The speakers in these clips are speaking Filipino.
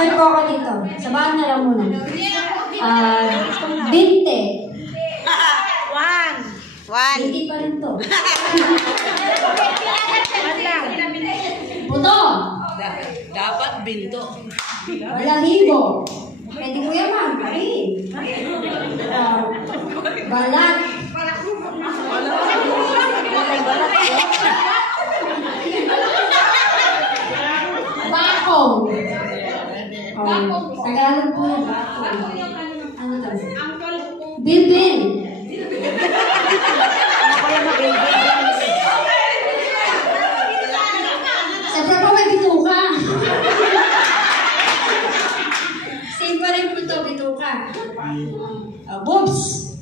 Sorry po ako dito. Sabahan na lang muna. 20. 1. Hindi pa rin to. Puto. Dapat binto. Wala libo. Pwede ko yan, ma'am. Balat. Bakong. Tagalog po yan. Ano to? Bilbil. Siyempre po may bituka. Same pa rin po ito, bituka. Boobs.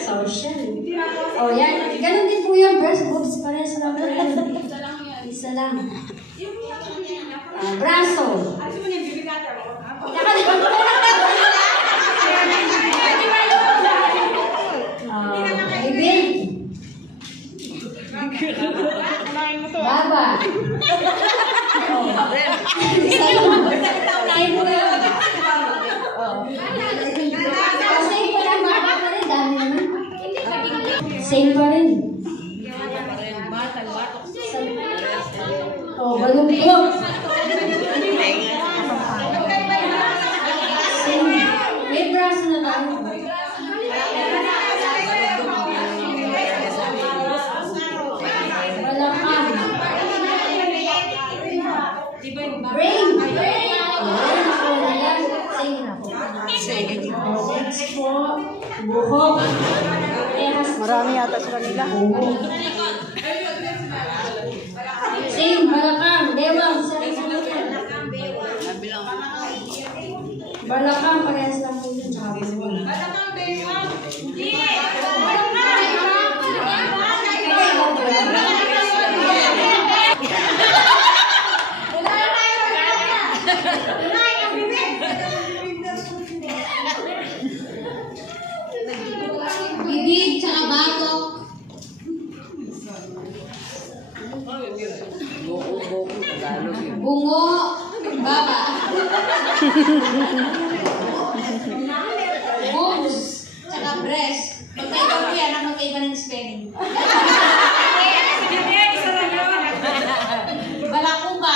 Social. Oh, yan. Ganun din po yung breast boobs. Parehas lang po yun. Isa lang. Braso. Bibig. Baba. Isa lang. Same po yun. Same pa lang. Baba pa rin. Dami naman. Same pa rin. Oh, balubog. May braso na lang. Balakang. Brain. Next po, buhok. Marami yata sa kanila. Same, balakang. Dewang, sarang-sarang yan. Balakang, parehas lang po yun. Balakang, bewang. Bibig, tsaka batok. Bungo, baba. Boobs, tsaka breast. Magkaiba po yan ang magkaiba ng spelling. Balakuba.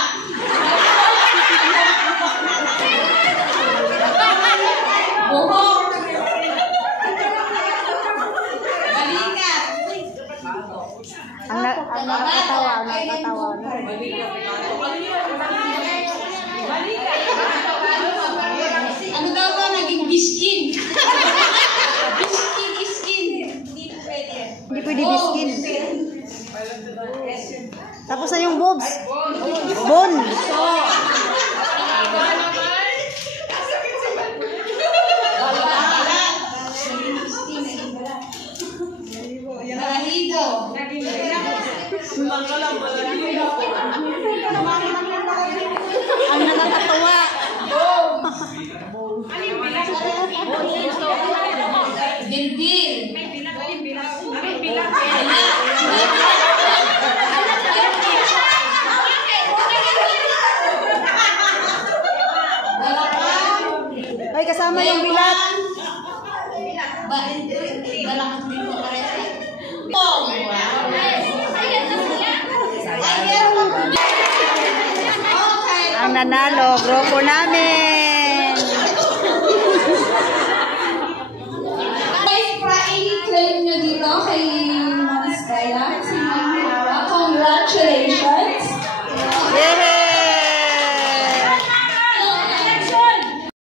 Buhok. Balikat. Ang nakatawa. Ano daw ba naging biskin? Biskin. Hindi pwede. Hindi pwede biskin. Tapos na yung boobs. Bon. Balahibo. Ang nakakatawa. Bilbil. Ay, kasama yung bilat. Balakang din po pares. Ang nanalo, grupo namin.